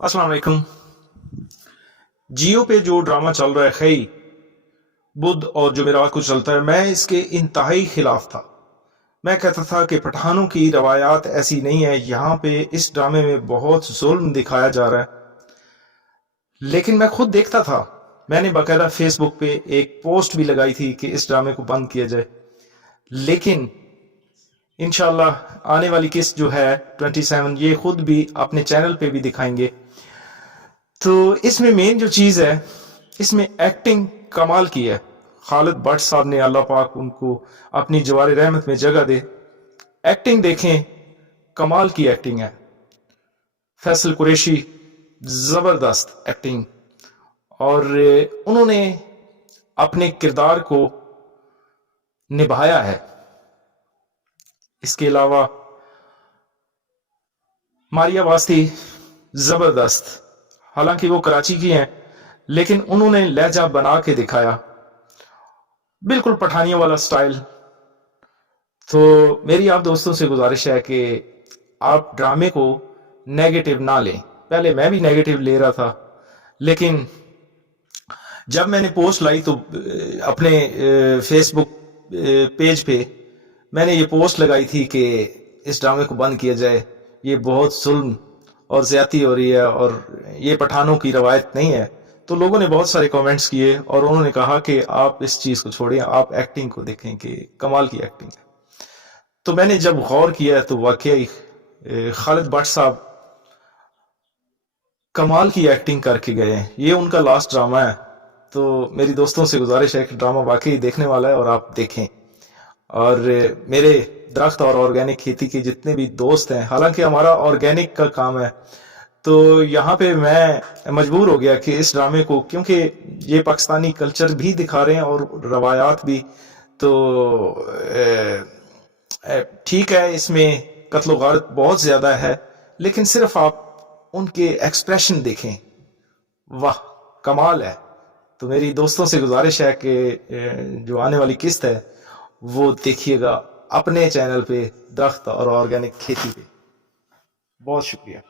अस्सलाम वालेकुम। जियो पे जो ड्रामा चल रहा है खई बुध और जुमेरात को चलता है, मैं इसके इंतहाई खिलाफ था। मैं कहता था कि पठानों की रवायात ऐसी नहीं है, यहाँ पे इस ड्रामे में बहुत जुल्म दिखाया जा रहा है। लेकिन मैं खुद देखता था, मैंने बाकायदा फेसबुक पे एक पोस्ट भी लगाई थी कि इस ड्रामे को बंद किया जाए। लेकिन इंशाल्लाह आने वाली किस्त जो है 27, ये खुद भी अपने चैनल पे भी दिखाएंगे। तो इसमें मेन जो चीज़ है, इसमें एक्टिंग कमाल की है। खालिद भट्ट साहब ने, अल्लाह पाक उनको अपनी जवार रहमत में जगह दे, एक्टिंग देखें, कमाल की एक्टिंग है। फैसल कुरैशी ज़बरदस्त एक्टिंग, और उन्होंने अपने किरदार को निभाया है। इसके अलावा मारिया वास्ती ज़बरदस्त, हालांकि वो कराची की हैं, लेकिन उन्होंने लहजा बना के दिखाया, बिल्कुल पठानियों वाला स्टाइल। तो मेरी आप दोस्तों से गुजारिश है कि आप ड्रामे को नेगेटिव ना लें। पहले मैं भी नेगेटिव ले रहा था, लेकिन जब मैंने पोस्ट लाई तो अपने फेसबुक पेज पे मैंने ये पोस्ट लगाई थी कि इस ड्रामे को बंद किया जाए, ये बहुत जुल्म और ज्यादती हो रही है और ये पठानों की रवायत नहीं है। तो लोगों ने बहुत सारे कमेंट्स किए और उन्होंने कहा कि आप इस चीज़ को छोड़ें, आप एक्टिंग को देखें कि कमाल की एक्टिंग है। तो मैंने जब गौर किया तो वाकई खालिद भट्ट साहब कमाल की एक्टिंग करके गए हैं। ये उनका लास्ट ड्रामा है, तो मेरी दोस्तों से गुजारिश है कि ड्रामा वाकई देखने वाला है और आप देखें। और मेरे दरख्त और ऑर्गेनिक खेती के जितने भी दोस्त हैं, हालांकि हमारा ऑर्गेनिक का काम है, तो यहाँ पे मैं मजबूर हो गया कि इस ड्रामे को, क्योंकि ये पाकिस्तानी कल्चर भी दिखा रहे हैं और रवायात भी, तो ठीक है, इसमें कत्ल गारत बहुत ज्यादा है, लेकिन सिर्फ आप उनके एक्सप्रेशन देखें, वाह कमाल है। तो मेरी दोस्तों से गुजारिश है कि जो आने वाली किस्त है वो देखिएगा अपने चैनल पे, दरख्त और ऑर्गेनिक खेती पे। बहुत शुक्रिया।